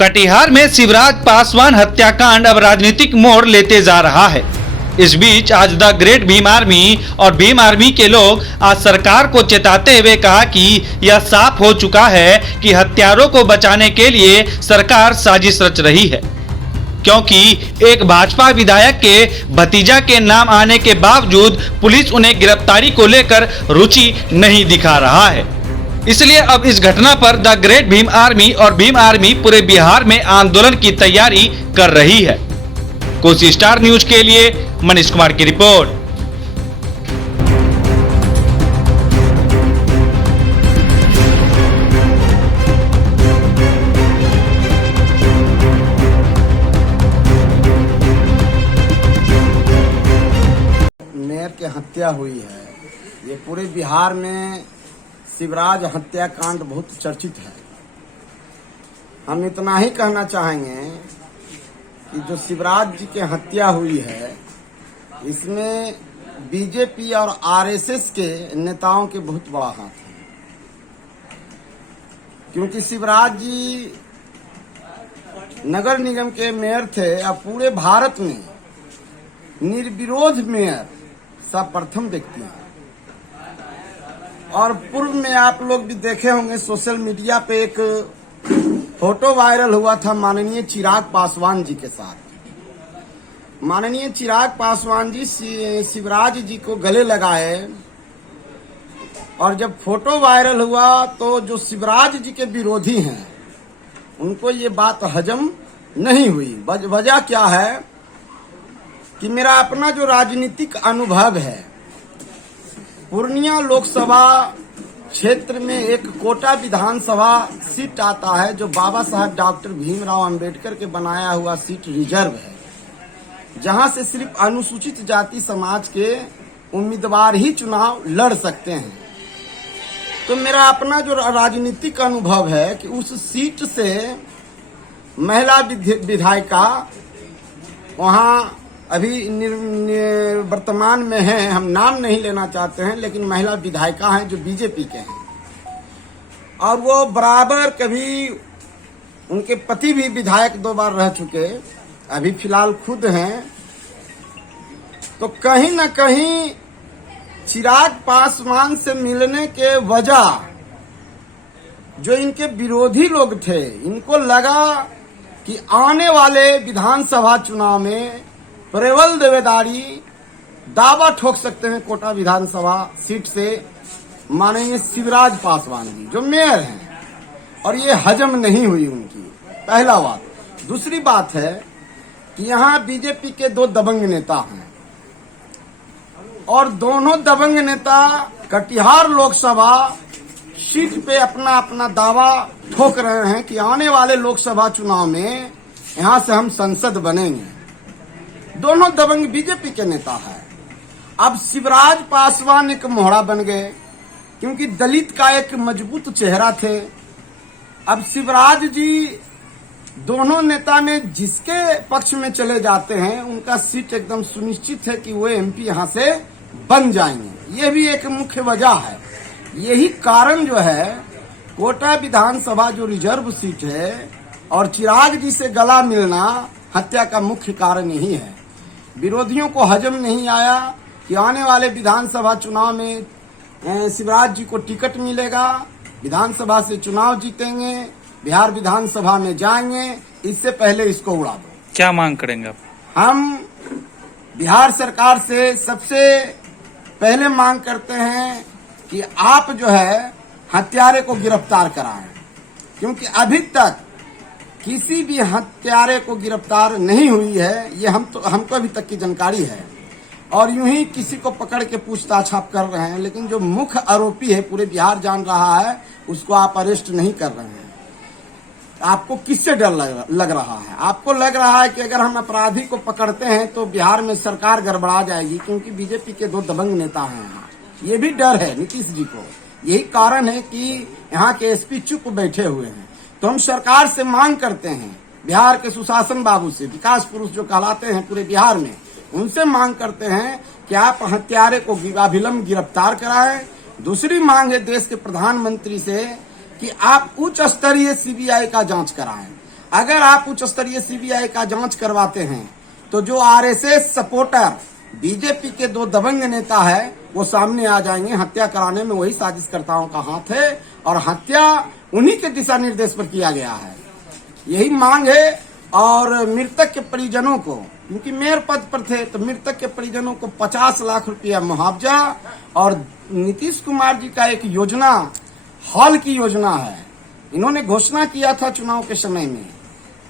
कटिहार में शिवराज पासवान हत्याकांड अब राजनीतिक मोड़ लेते जा रहा है। इस बीच आज द ग्रेट भीम आर्मी और भीम आर्मी के लोग आज सरकार को चेताते हुए कहा कि यह साफ हो चुका है कि हत्यारों को बचाने के लिए सरकार साजिश रच रही है, क्योंकि एक भाजपा विधायक के भतीजा के नाम आने के बावजूद पुलिस उन्हें गिरफ्तारी को लेकर रुचि नहीं दिखा रहा है। इसलिए अब इस घटना पर द ग्रेट भीम आर्मी और भीम आर्मी पूरे बिहार में आंदोलन की तैयारी कर रही है। कोसी स्टार न्यूज के लिए मनीष कुमार की रिपोर्ट। मेयर की हत्या हुई है। ये पूरे बिहार में शिवराज हत्याकांड बहुत चर्चित है। हम इतना ही कहना चाहेंगे कि जो शिवराज जी की हत्या हुई है, इसमें बीजेपी और आरएसएस के नेताओं के बहुत बड़ा हाथ है, क्योंकि शिवराज जी नगर निगम के मेयर थे और पूरे भारत में निर्विरोध मेयर सर्वप्रथम व्यक्ति है। और पूर्व में आप लोग भी देखे होंगे, सोशल मीडिया पे एक फोटो वायरल हुआ था माननीय चिराग पासवान जी के साथ। माननीय चिराग पासवान जी शिवराज जी को गले लगाए, और जब फोटो वायरल हुआ तो जो शिवराज जी के विरोधी हैं उनको ये बात हजम नहीं हुई। वजह क्या है कि मेरा अपना जो राजनीतिक अनुभव है, पूर्णिया लोकसभा क्षेत्र में एक कोटा विधानसभा सीट आता है जो बाबा साहब डॉक्टर भीमराव अंबेडकर के बनाया हुआ सीट रिजर्व है, जहां से सिर्फ अनुसूचित जाति समाज के उम्मीदवार ही चुनाव लड़ सकते हैं। तो मेरा अपना जो राजनीतिक अनुभव है कि उस सीट से महिला विधायिका वहां अभी वर्तमान में हैं, हम नाम नहीं लेना चाहते हैं, लेकिन महिला विधायिका हैं जो बीजेपी के हैं, और वो बराबर कभी उनके पति भी विधायक 2 बार रह चुके, अभी फिलहाल खुद हैं। तो कहीं न कहीं चिराग पासवान से मिलने के वजह जो इनके विरोधी लोग थे, इनको लगा कि आने वाले विधानसभा चुनाव में प्रबल देवेदारी दावा ठोक सकते हैं कोटा विधानसभा सीट से माननीय शिवराज पासवान जी जो मेयर हैं, और ये हजम नहीं हुई उनकी। पहला बात। दूसरी बात है कि यहाँ बीजेपी के 2 दबंग नेता हैं, और दोनों दबंग नेता कटिहार लोकसभा सीट पे अपना अपना दावा ठोक रहे हैं कि आने वाले लोकसभा चुनाव में यहाँ से हम संसद बनेंगे। दोनों दबंग बीजेपी के नेता है। अब शिवराज पासवान एक मोहरा बन गए, क्योंकि दलित का एक मजबूत चेहरा थे। अब शिवराज जी दोनों नेता में जिसके पक्ष में चले जाते हैं उनका सीट एकदम सुनिश्चित है कि वो एमपी यहां से बन जाएंगे। ये भी एक मुख्य वजह है। यही कारण जो है कोटा विधानसभा जो रिजर्व सीट है और चिराग जी से गला मिलना हत्या का मुख्य कारण यही है। विरोधियों को हजम नहीं आया कि आने वाले विधानसभा चुनाव में शिवराज जी को टिकट मिलेगा, विधानसभा से चुनाव जीतेंगे, बिहार विधानसभा में जाएंगे, इससे पहले इसको उड़ा दो। क्या मांग करेंगे आप? हम बिहार सरकार से सबसे पहले मांग करते हैं कि आप जो है हत्यारे को गिरफ्तार कराएं, क्योंकि अभी तक किसी भी हत्यारे को गिरफ्तार नहीं हुई है, ये हमको अभी तक की जानकारी है। और यूं ही किसी को पकड़ के पूछताछ आप कर रहे हैं, लेकिन जो मुख्य आरोपी है पूरे बिहार जान रहा है, उसको आप अरेस्ट नहीं कर रहे हैं। आपको किससे डर लग रहा है? आपको लग रहा है कि अगर हम अपराधी को पकड़ते हैं तो बिहार में सरकार गड़बड़ा जाएगी, क्योंकि बीजेपी के 2 दबंग नेता हैं यहाँ। ये भी डर है नीतीश जी को। यही कारण है कि यहाँ के एसपी चुप बैठे हुए हैं। तो हम सरकार से मांग करते हैं, बिहार के सुशासन बाबू से, विकास पुरुष जो कहलाते हैं पूरे बिहार में, उनसे मांग करते हैं कि आप हत्यारे को अविलंब गिरफ्तार कराएं। दूसरी मांग है देश के प्रधानमंत्री से कि आप उच्च स्तरीय सीबीआई का जांच कराएं। अगर आप उच्च स्तरीय सीबीआई का जांच करवाते हैं तो जो आरएसएस सपोर्टर बीजेपी के 2 दबंग नेता है वो सामने आ जाएंगे। हत्या कराने में वही साजिशकर्ताओं का हाथ है और हत्या उन्हीं के दिशा निर्देश पर किया गया है। यही मांग है। और मृतक के परिजनों को, क्योंकि मेयर पद पर थे, तो मृतक के परिजनों को 50 लाख रुपया मुआवजा और नीतीश कुमार जी का एक योजना, हॉल की योजना है। इन्होंने घोषणा किया था चुनाव के समय में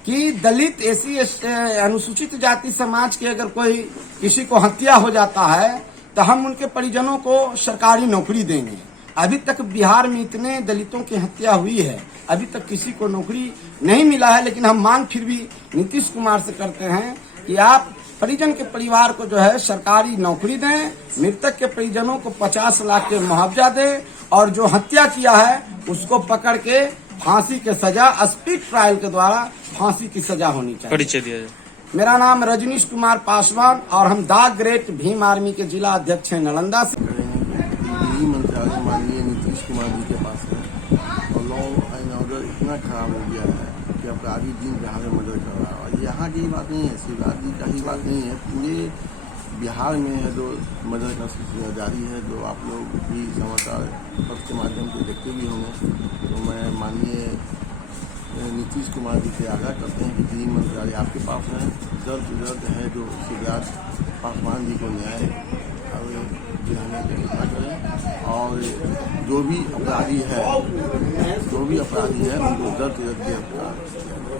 कि दलित, एसी, अनुसूचित जाति समाज के अगर कोई किसी को हत्या हो जाता है तो हम उनके परिजनों को सरकारी नौकरी देंगे। अभी तक बिहार में इतने दलितों की हत्या हुई है, अभी तक किसी को नौकरी नहीं मिला है। लेकिन हम मांग फिर भी नीतीश कुमार से करते हैं कि आप परिजन के परिवार को जो है सरकारी नौकरी दें, मृतक के परिजनों को 50 लाख के मुआवजा दें और जो हत्या किया है उसको पकड़ के फांसी के सजा, स्पीड ट्रायल के द्वारा फांसी की सजा होनी चाहिए। परिचय दिया जाए। मेरा नाम रजनीश कुमार पासवान और हम द ग्रेट भीम आर्मी के जिला अध्यक्ष हैं नालंदा से। गृह मंत्रालय माननीय नीतीश कुमार जी के पास है और लॉ एंड ऑर्डर इतना खराब हो गया है कि अपराधी दिन बिहार में मर्डर कर रहा है। और यहाँ की बात नहीं है, शिवराज जी का ही बात नहीं है, पूरे बिहार में है जो मर्डर का सिलसिला जारी है, जो आप लोग भी समाचार पत्र के माध्यम से देखते भी होंगे। तो मैं माननीय नीतीश कुमार जी से आगाह करते हैं कि गृह मंत्रालय आपके पास है, जल्द से जल्द है जो शिवराज पासवान जी को न्याय दिलाने की कृपा करें और जो भी अपराधी है उनको जल्द से जल्द गिरफ्तार।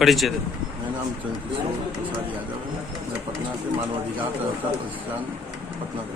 परिचय। मेरा नाम चंद्रकिशोर प्रसाद यादव है, मैं पटना से मानवाधिकार प्रतिष्ठान पटना से।